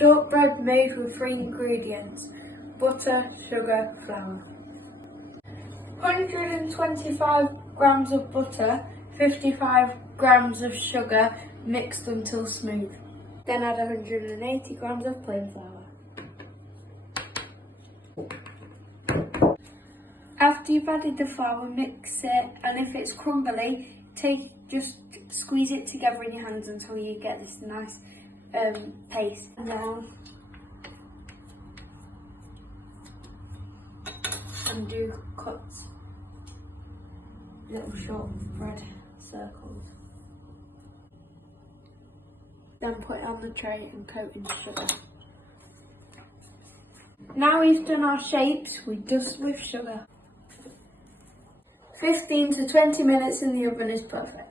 Shortbread made with 3 ingredients: butter, sugar, flour. 125 grams of butter, 55 grams of sugar, mixed until smooth. Then add 180 grams of plain flour. After you've added the flour, mix it, and if it's crumbly, just squeeze it together in your hands until you get this nice paste. And do cuts, little shortbread circles. Then put it on the tray and coat in sugar. Now we've done our shapes, we dust with sugar. 15 to 20 minutes in the oven is perfect.